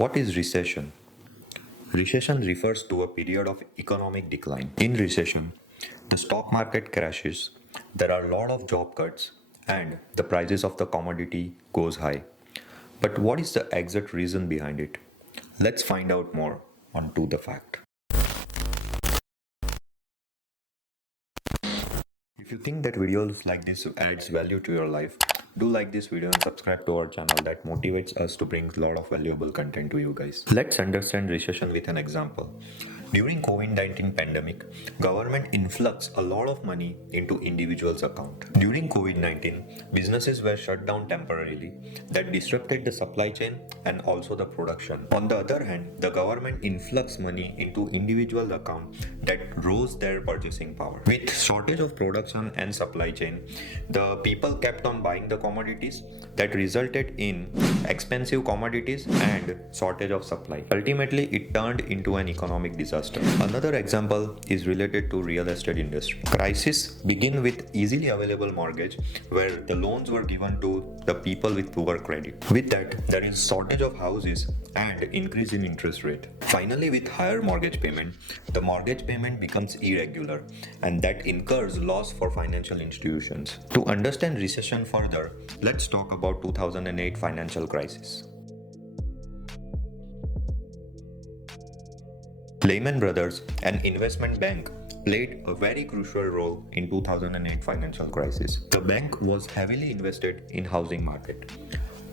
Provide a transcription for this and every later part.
What is recession? Recession refers to a period of economic decline. In recession, the stock market crashes, there are a lot of job cuts, and the prices of the commodity goes high. But what is the exact reason behind it? Let's find out more onto the fact. If you think that videos like this adds value to your life, do like this video and subscribe to our channel. That motivates us to bring a lot of valuable content to you guys. Let's understand recession with an example. During COVID-19 pandemic, government influx a lot of money into individuals' account. During COVID-19, businesses were shut down temporarily. That disrupted the supply chain and also the production. On the other hand, the government influx money into individual account that rose their purchasing power. With shortage of production and supply chain, the people kept on buying the commodities that resulted in expensive commodities and shortage of supply. Ultimately, it turned into an economic disaster. Another example is related to real estate industry. Crisis begin with easily available mortgage where the loans were given to the people with poor credit. With that, there is shortage of houses and increase in interest rate. Finally, with higher mortgage payment, the mortgage payment becomes irregular and that incurs loss for financial institutions. To understand recession further, let's talk about 2008 financial crisis. Lehman Brothers, an investment bank, played a very crucial role in 2008 financial crisis. The bank was heavily invested in housing market.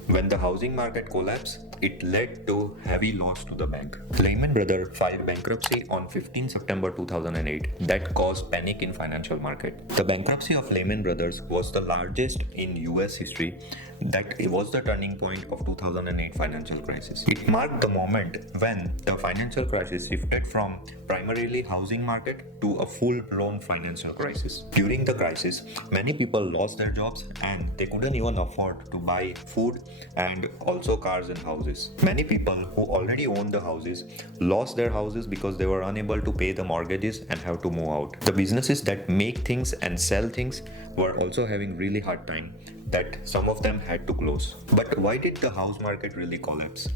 When the housing market collapsed, it led to heavy loss to the bank. Lehman Brothers filed bankruptcy on 15 September 2008 that caused panic in financial market. The bankruptcy of Lehman Brothers was the largest in US history. That was the turning point of 2008 financial crisis. It marked the moment when the financial crisis shifted from primarily housing market to a full-blown financial crisis. During the crisis, many people lost their jobs and they couldn't even afford to buy food and also cars and houses. Many people who already owned the houses lost their houses because they were unable to pay the mortgages and have to move out. The businesses that make things and sell things were also having really hard time that some of them had to close. But why did the house market really collapse?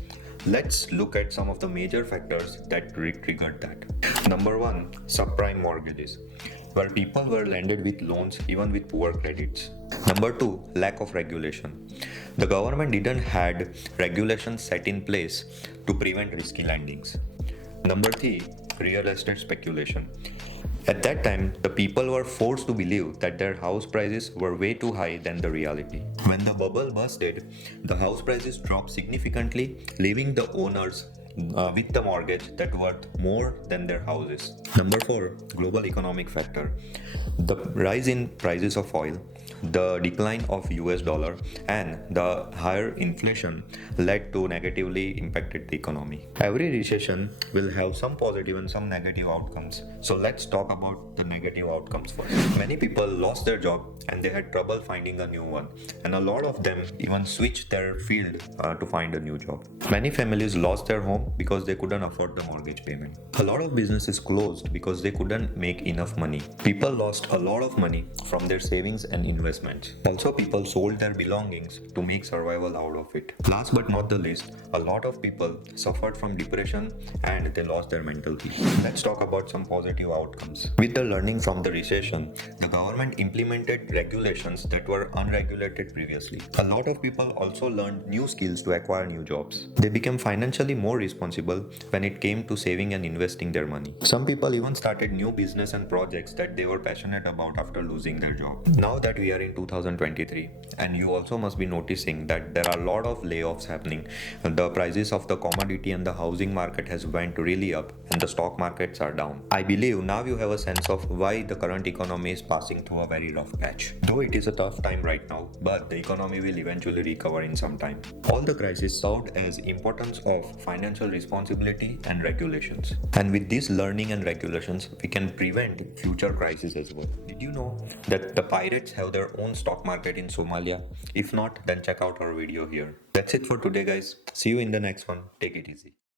Let's look at some of the major factors that triggered that. Number one, subprime mortgages, where people were lended with loans even with poor credits. Number two, lack of regulation. The government didn't had regulations set in place to prevent risky lendings. Number three, real estate speculation. At that time, the people were forced to believe that their house prices were way too high than the reality. When the bubble busted, the house prices dropped significantly, leaving the owners with the mortgage that worth more than their houses. Number four, global economic factor. The rise in prices of oil, the decline of US dollar, and the higher inflation led to negatively impacted the economy. Every recession will have some positive and some negative outcomes. So let's talk about the negative outcomes first. Many people lost their job and they had trouble finding a new one. And a lot of them even switched their field to find a new job. Many families lost their home because they couldn't afford the mortgage payment. A lot of businesses closed because they couldn't make enough money. People lost a lot of money from their savings and investments. Also, people sold their belongings to make survival out of it. Last but not the least, a lot of people suffered from depression and they lost their mental peace. Let's talk about some positive outcomes. With the learning from the recession, the government implemented regulations that were unregulated previously. A lot of people also learned new skills to acquire new jobs. They became financially more responsible when it came to saving and investing their money. Some people even started new business and projects that they were passionate about after losing their job. Now that we are in 2023, and you also must be noticing that there are a lot of layoffs happening. The prices of the commodity and the housing market has went really up and the stock markets are down. I believe now you have a sense of why the current economy is passing through a very rough patch. Though it is a tough time right now, but the economy will eventually recover in some time. All the crisis served as importance of financial responsibility and regulations. And with this learning and regulations, we can prevent future crises as well. Did you know that the pirates have their own stock market in Somalia? If not, then check out our video here. That's it for today, guys. See you in the next one. Take it easy.